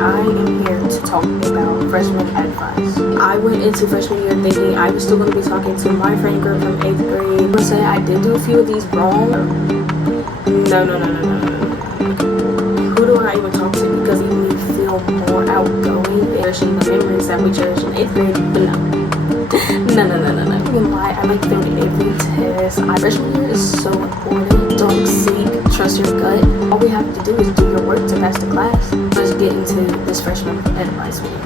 I am here to talk about freshman advice. I went into freshman year thinking I was still going to be talking to my friend group from 8th grade. I'm going to say I did do a few of these wrong. No. Who do I even talk to? Because it made me feel more outgoing, cherishing the memories that we cherished in 8th grade. But no. Even why I like failed every test. Freshman year is so important. Don't seek, trust your gut. All we have to do is do your work to pass the class. Let's get into this freshman advice video.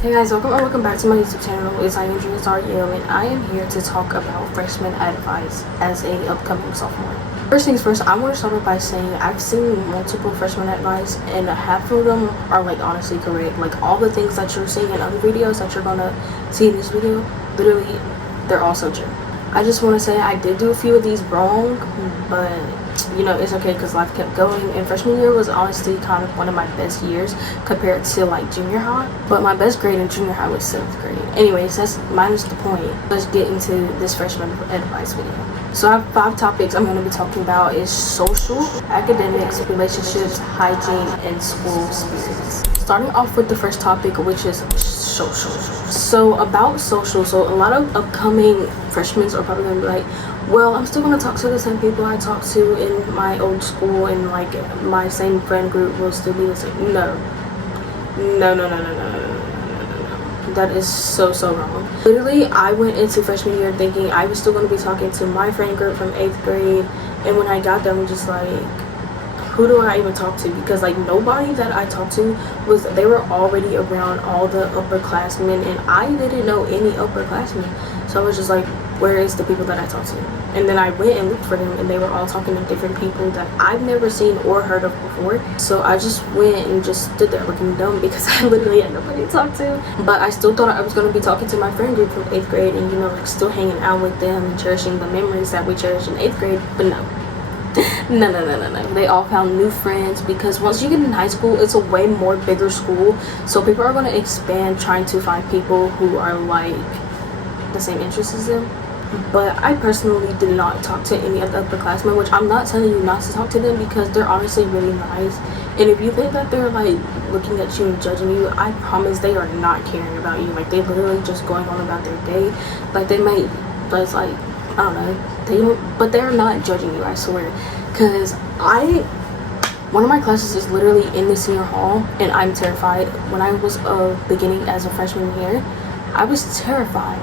Hey guys, welcome back to my YouTube channel. It's Andrea Zariel, and I am here to talk about freshman advice as a upcoming sophomore. First things first, I want to start off by saying I've seen multiple freshman advice, and half of them are like honestly correct. Like all the things that you're seeing in other videos that you're gonna see in this video, literally, they're also true. I just want to say I did do a few of these wrong, but you know, it's okay because life kept going, and freshman year was honestly kind of one of my best years compared to like junior high. But my best grade in junior high was 7th grade. Anyways, that's minus the point. Let's get into this freshman advice video. So I have 5 topics I'm going to be talking about is social, academics, relationships, hygiene, and school spirits. Starting off with the first topic, which is social. So about social, so a lot of upcoming freshmen are probably going to be like, well, I'm still going to talk to the same people I talked to in my old school, and like my same friend group will still be the same. No. That is so wrong. Literally, I went into freshman year thinking I was still going to be talking to my friend group from 8th grade, and when I got there, I'm just like, who do I even talk to? Because like nobody that I talked to they were already around all the upperclassmen, and I didn't know any upperclassmen. So I was just like, where is the people that I talked to? And then I went and looked for them, and they were all talking to different people that I've never seen or heard of before. So I just went and just stood there looking dumb because I literally had nobody to talk to. But I still thought I was going to be talking to my friend group from 8th grade and, you know, like still hanging out with them and cherishing the memories that we cherished in 8th grade. But no. They all found new friends because once you get in high school, it's a way more bigger school. So people are going to expand trying to find people who are like the same interests as them. But I personally did not talk to any of the upperclassmen, which I'm not telling you not to talk to them because they're honestly really nice. And if you think that they're like looking at you and judging you, I promise they are not caring about you. Like they literally just going on about their day. Like they might, but it's like, I don't know, but they're not judging you, I swear. Because one of my classes is literally in the senior hall, and I'm terrified. When I was beginning as a freshman year, I was terrified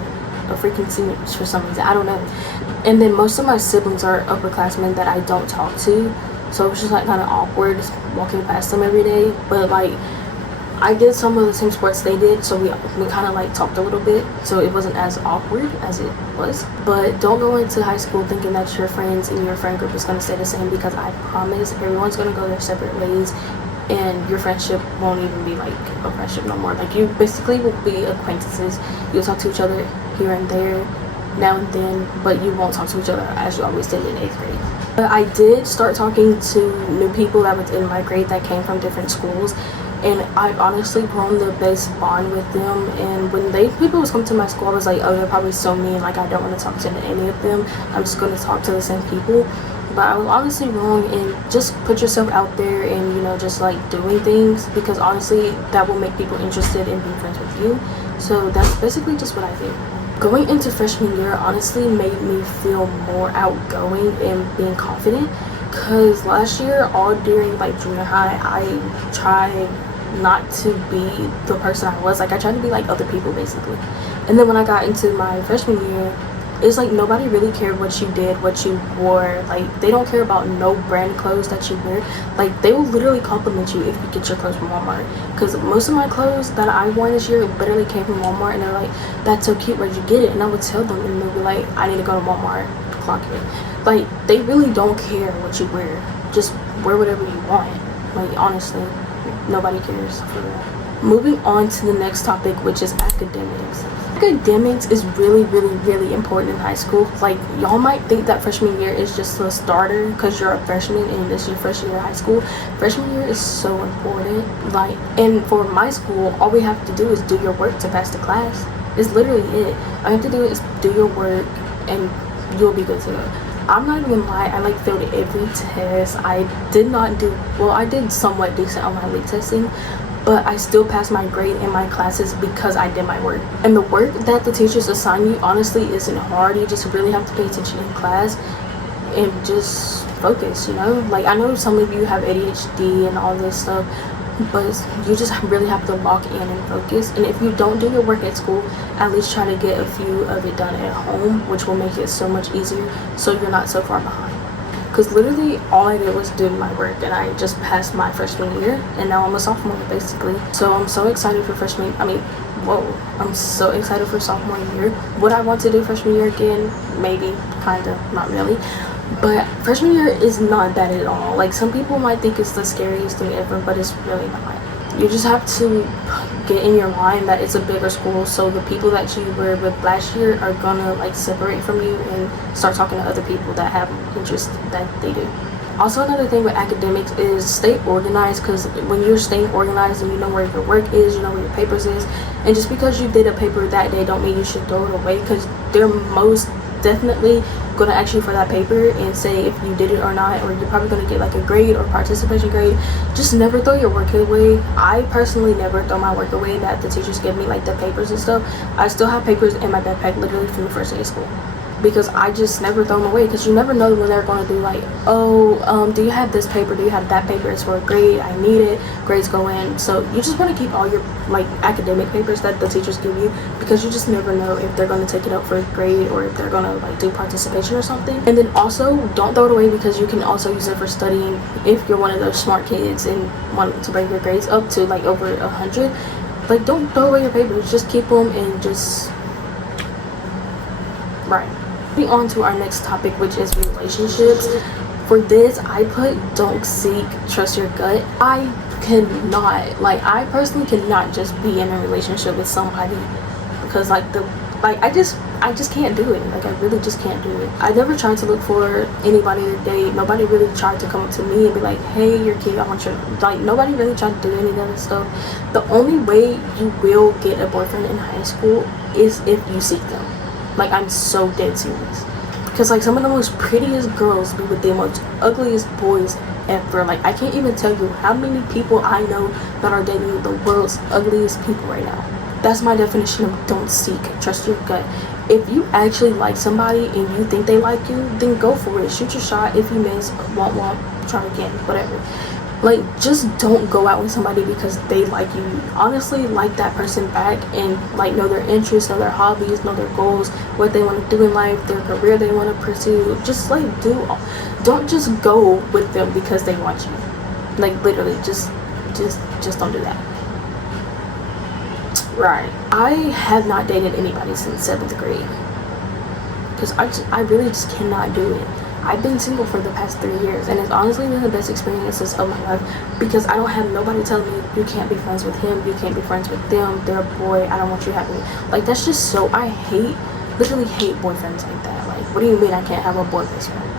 of freaking seniors for some reason. I don't know. And then most of my siblings are upperclassmen that I don't talk to, so it was just like kind of awkward just walking past them every day. But like I did some of the same sports they did, so we kind of like talked a little bit, so it wasn't as awkward as it was. But don't go into high school thinking that your friends in your friend group is going to stay the same, because I promise everyone's going to go their separate ways, and your friendship won't even be like a friendship no more. Like you basically will be acquaintances. You'll talk to each other here and there now and then, but you won't talk to each other as you always did in 8th grade. But I did start talking to new people that was in my grade that came from different schools, and I've honestly grown the best bond with them. And when people was coming to my school, I was like, oh, they're probably so mean, like I don't want to talk to any of them, I'm just going to talk to the same people. But I was honestly wrong, and just put yourself out there and, you know, just like doing things, because honestly that will make people interested in being friends with you. So that's basically just what I did. Going into freshman year honestly made me feel more outgoing and being confident, because last year all during like junior high I tried not to be the person I was. Like I tried to be like other people basically. And then when I got into my freshman year, it's like nobody really cared what you did, what you wore. Like they don't care about no brand clothes that you wear. Like they will literally compliment you if you get your clothes from Walmart, because most of my clothes that I wore this year literally came from Walmart, and they're like, that's so cute, where'd you get it? And I would tell them, and they'd be like, I need to go to Walmart to clock it. Like they really don't care what you wear, just wear whatever you want. Like honestly, nobody cares for that. Moving on to the next topic, which is academics. Academics is really important in high school. Like y'all might think that freshman year is just a starter because you're a freshman and this is your first year of high school. Freshman year is so important. Like, and for my school, all we have to do is do your work to pass the class. It's literally it. All you have to do is do your work and you'll be good to go. I'm not even gonna lie, I like failed every test. I did not do well. I did somewhat decent on my LEAP testing, but I still passed my grade in my classes because I did my work. And the work that the teachers assign you honestly isn't hard. You just really have to pay attention in class and just focus, you know? Like, I know some of you have ADHD and all this stuff, but you just really have to lock in and focus. And if you don't do your work at school, at least try to get a few of it done at home, which will make it so much easier so you're not so far behind. Because literally all I did was do my work, and I just passed my freshman year, and now I'm a sophomore basically. So I'm so excited for I'm so excited for sophomore year. Would I want to do freshman year again? Maybe, kind of, not really. But freshman year is not bad at all. Like, some people might think it's the scariest thing ever, but it's really not. You just have to get in your mind that it's a bigger school, so the people that you were with last year are gonna like separate from you and start talking to other people that have interests that they do. Also, another thing with academics is stay organized, because when you're staying organized and you know where your work is, you know where your papers is, and just because you did a paper that day don't mean you should throw it away, because they're most definitely going to ask you for that paper and say if you did it or not, or you're probably going to get like a grade or participation grade. Just never throw your work away. I personally never throw my work away that the teachers give me, like the papers and stuff. I still have papers in my backpack literally from the first day of school, because I just never throw them away, because you never know when they're going to be like, do you have this paper, do you have that paper, it's for a grade, I need it, grades go in. So you just want to keep all your like academic papers that the teachers give you, because you just never know if they're going to take it up for a grade or if they're going to like do participation or something. And then also don't throw it away, because you can also use it for studying if you're one of those smart kids and want to bring your grades up to like over 100. Like, don't throw away your papers, just keep them and just right. Moving on to our next topic, which is relationships. For this, I put don't seek, trust your gut. I personally cannot just be in a relationship with somebody, because I just can't do it. Like, I really just can't do it. I never tried to look for anybody to date. Nobody really tried to come up to me and be like, hey, you're cute, I want you. Like, nobody really tried to do any of that stuff. The only way you will get a boyfriend in high school is if you seek them. Like, I'm so dead serious. Because, like, some of the most prettiest girls be with the most ugliest boys ever. Like, I can't even tell you how many people I know that are dating the world's ugliest people right now. That's my definition of don't seek, trust your gut. If you actually like somebody and you think they like you, then go for it. Shoot your shot. If you miss, won't, try again, whatever. Like, just don't go out with somebody because they like you. Honestly, like that person back and like know their interests, know their hobbies, know their goals, what they want to do in life, their career they want to pursue. Just like don't just go with them because they want you. Like, literally, just don't do that. Right. I have not dated anybody since 7th grade, because I really just cannot do it. I've been single for the past 3 years, and it's honestly been the best experiences of my life, because I don't have nobody telling me you can't be friends with him, you can't be friends with them, they're a boy, I don't want you having. Like, that's just so, I literally hate boyfriends like that. Like, what do you mean I can't have a boy best friend?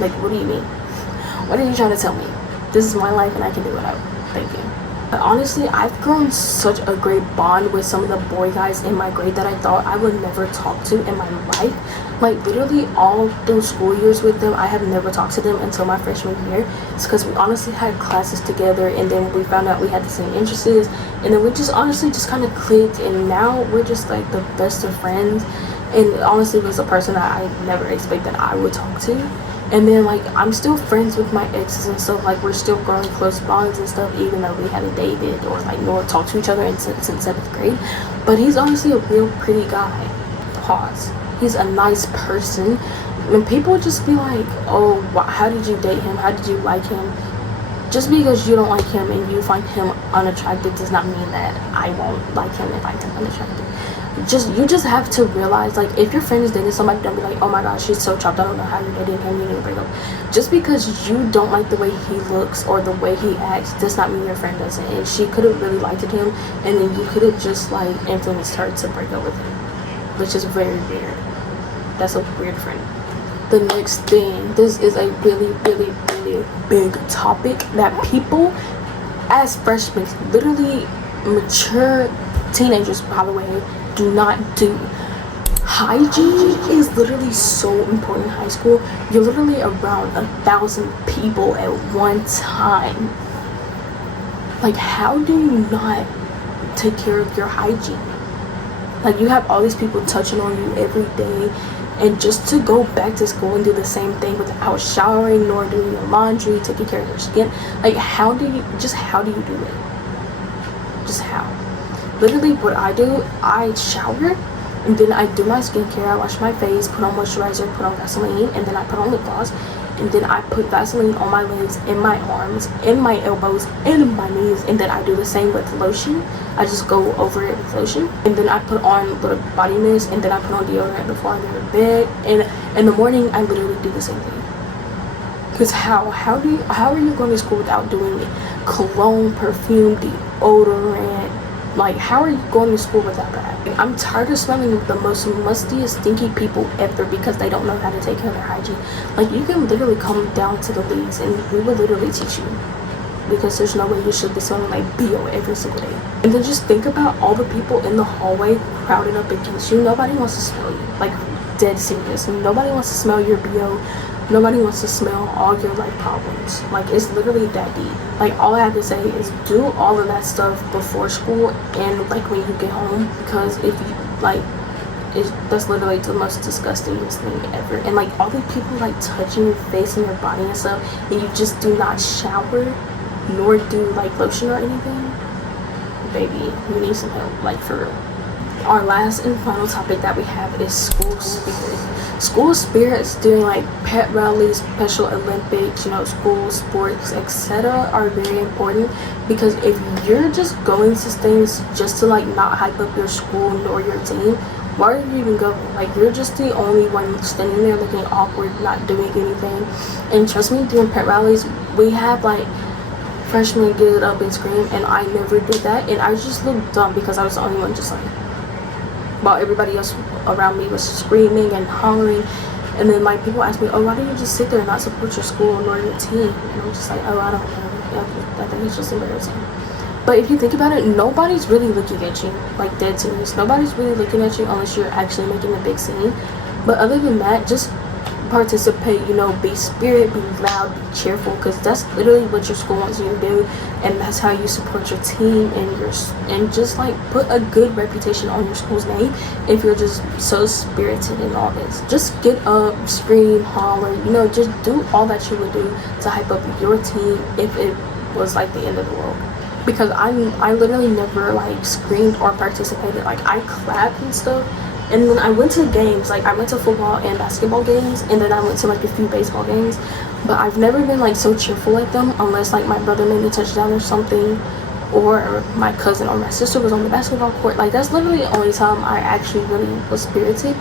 Like, what do you mean? What are you trying to tell me? This is my life and I can do whatever. Thank you. But honestly, I've grown such a great bond with some of the boy guys in my grade that I thought I would never talk to in my life. Like, literally all those school years with them, I have never talked to them until my freshman year. It's because we honestly had classes together, and then we found out we had the same interests, and then we just honestly just kind of clicked, and now we're just like the best of friends. And honestly, was a person that I never expected I would talk to. And then, like, I'm still friends with my exes and stuff. Like, we're still growing close bonds and stuff, even though we haven't dated or like nor talked to each other since 7th grade. But he's honestly a real pretty guy. Pause. He's a nice person. And people just be like, oh, how did you date him? How did you like him? Just because you don't like him and you find him unattractive does not mean that I won't like him and find him unattractive. You just have to realize, like, if your friend is dating somebody, don't be like, oh my gosh, she's so chopped, I don't know how you're dating him, you need to break up. Just because you don't like the way he looks or the way he acts does not mean your friend doesn't. And she could have really liked him, and then you could have just like influenced her to break up with him, which is very weird. That's a weird friend. The next thing, this is a really, really, really big topic that people as freshmen, literally mature teenagers, by the way, do not do. Hygiene is literally so important in high school. You're literally around 1,000 people at one time. Like, how do you not take care of your hygiene? Like, you have all these people touching on you every day, and just to go back to school and do the same thing without showering nor doing your laundry, taking care of your skin, like, how do you do it? Just how? Literally, what I do, I shower, and then I do my skincare. I wash my face, put on moisturizer, put on Vaseline, and then I put on lip gloss, and then I put Vaseline on my legs and my arms and my elbows and my knees, and then I do the same with lotion. I just go over it with lotion, and then I put on little body mist, and then I put on deodorant before I go to bed. And in the morning, I literally do the same thing. Because how are you going to school without doing it? Cologne, perfume, deodorant. Like, how are you going to school without that? I'm tired of smelling the most mustiest, stinky people ever because they don't know how to take care of their hygiene. Like, you can literally come down to the leagues and we will literally teach you. Because there's no way you should be smelling like BO every single day. And then just think about all the people in the hallway crowding up against you. Nobody wants to smell you. Like, dead serious. Nobody wants to smell your BO. Nobody wants to smell all your like problems. Like, it's literally that deep. Like, all I have to say is do all of that stuff before school and like when you get home, because if you like, that's literally the most disgustingest thing ever. And like all the people like touching your face and your body and stuff, and you just do not shower nor do like lotion or anything, baby, you need some help, like, for real. Our last and final topic that we have is school spirit. School spirits during like pep rallies, Special Olympics, you know, school sports, etc. are very important, because if you're just going to things just to like not hype up your school nor your team, why are you even going? Like, you're just the only one standing there looking awkward, not doing anything. And trust me, during pep rallies, we have like freshmen get up and scream, and I never did that, and I just looked dumb because I was the only one just like, while everybody else around me was screaming and hollering. And then like people ask me, oh, why do you just sit there and not support your school nor your team? And I'm just like, oh, I don't know. I think it's just embarrassing. But if you think about it, nobody's really looking at you, like, dead serious. Nobody's really looking at you unless you're actually making a big scene. But other than that, just participate, you know, be spirit, be loud, be cheerful, because that's literally what your school wants you to do, and that's how you support your team and just like put a good reputation on your school's name. If you're just so spirited in all this, just get up, scream, holler, you know, just do all that you would do to hype up your team if it was like the end of the world. Because I literally never like screamed or participated. Like, I clapped and stuff. And then I went to games, like I went to football and basketball games, and then I went to like a few baseball games, but I've never been like so cheerful at them unless like my brother made a touchdown or something, or my cousin or my sister was on the basketball court. Like, that's literally the only time I actually really was spirited,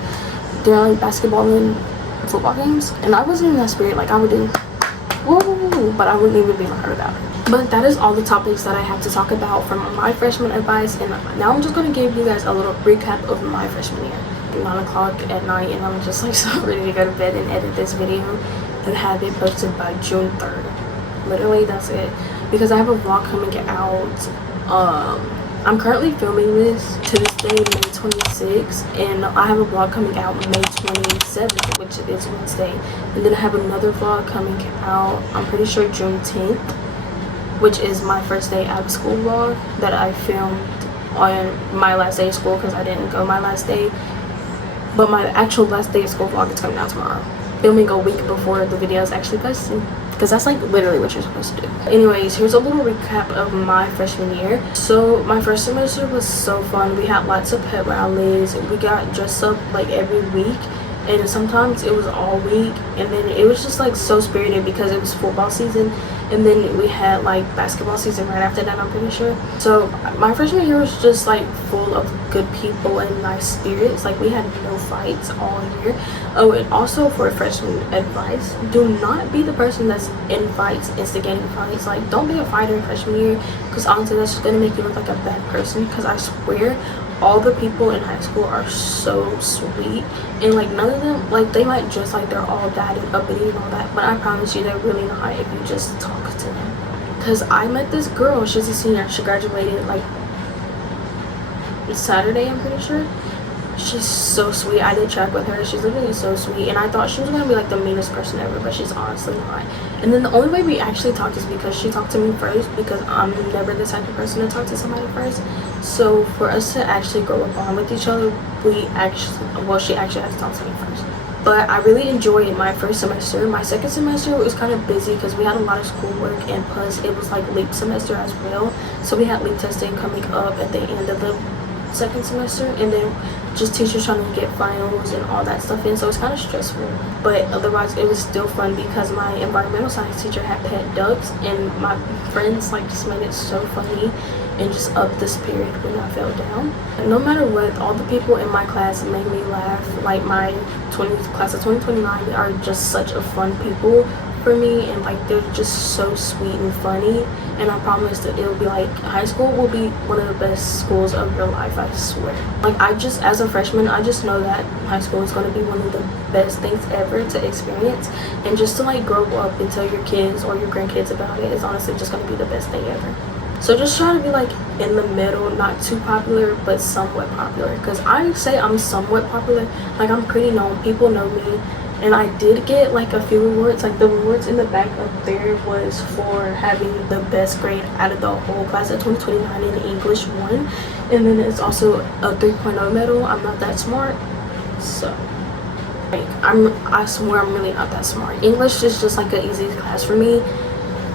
during like basketball and football games. And I wasn't in that spirit. Like, I would do woo, but I wouldn't even be heard about it. But that is all the topics that I have to talk about from my freshman advice, and now I'm just going to give you guys a little recap of my freshman year. 9 o'clock at night, and I'm just like so ready to go to bed and edit this video and have it posted by June 3rd. Literally, that's it, because I have a vlog coming out. I'm currently filming this Tuesday, May 26th, and I have a vlog coming out May 27th, which is Wednesday, and then I have another vlog coming out, I'm pretty sure June 10th, which is my first day out of school vlog that I filmed on my last day of school, because I didn't go my last day. But my actual last day of school vlog is coming out tomorrow. Filming a week before the video is actually posted, because that's like literally what you're supposed to do. Anyways, here's a little recap of my freshman year. So my first semester was so fun. We had lots of pep rallies. We got dressed up like every week, and sometimes it was all week, and then it was just like so spirited because it was football season, and then we had like basketball season right after that, I'm pretty sure. So my freshman year was just like full of good people and nice spirits. Like, we had no fights all year. Oh, and also for freshman advice, do not be the person that's in fights, instigating fights. Like, don't be a fighter in freshman year, because honestly that's just gonna make you look like a bad person. Because I swear, all the people in high school are so sweet, and like none of them, like, they might dress like they're all bad and uppity and all that, but I promise you they're really not if you just talk to them. Because I met this girl, she's a senior, she graduated like Saturday, I'm pretty sure, She's so sweet. I did track with her. She's literally so sweet, and I thought she was gonna be like the meanest person ever, but she's honestly not. And then the only way we actually talked is because she talked to me first, because I'm never the type of person to talk to somebody first. So for us to actually grow a bond with each other, she actually had to talk to me first. But I really enjoyed my first semester. My second semester was kind of busy because we had a lot of schoolwork, and plus it was like leap semester as well. So we had leap testing coming up at the end of the second semester, and then just teachers trying to get finals and all that stuff in, so it's kind of stressful. But otherwise it was still fun because my environmental science teacher had pet ducks, and my friends like just made it so funny and just upped the spirit when I fell down. No matter what, all the people in my class made me laugh. Like my class of 2029 are just such a fun people for me, and like they're just so sweet and funny, and I promise that it'll be like high school will be one of the best schools of your life, I swear. Like I just, as a freshman, I just know that high school is going to be one of the best things ever to experience, and just to like grow up and tell your kids or your grandkids about it is honestly just going to be the best thing ever. So just try to be like in the middle, not too popular but somewhat popular, because I say I'm somewhat popular. Like I'm pretty known, people know me, and I did get like a few rewards. Like the rewards in the back up there was for having the best grade out of the whole class of 2029 in English 1, and then it's also a 3.0 medal. I'm not that smart, so like I swear I'm really not that smart. English is just like an easy class for me,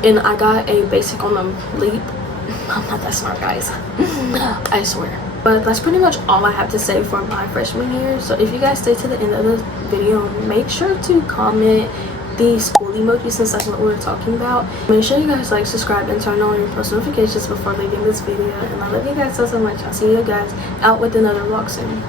and I got a basic on the leap. I'm not that smart, guys. I swear. But that's pretty much all I have to say for my freshman year. So if you guys stay to the end of the video, make sure to comment the school emoji, since that's what we're talking about. Make sure you guys like, subscribe, and turn on your post notifications before leaving this video. And I love you guys so much. I'll see you guys out with another vlog soon.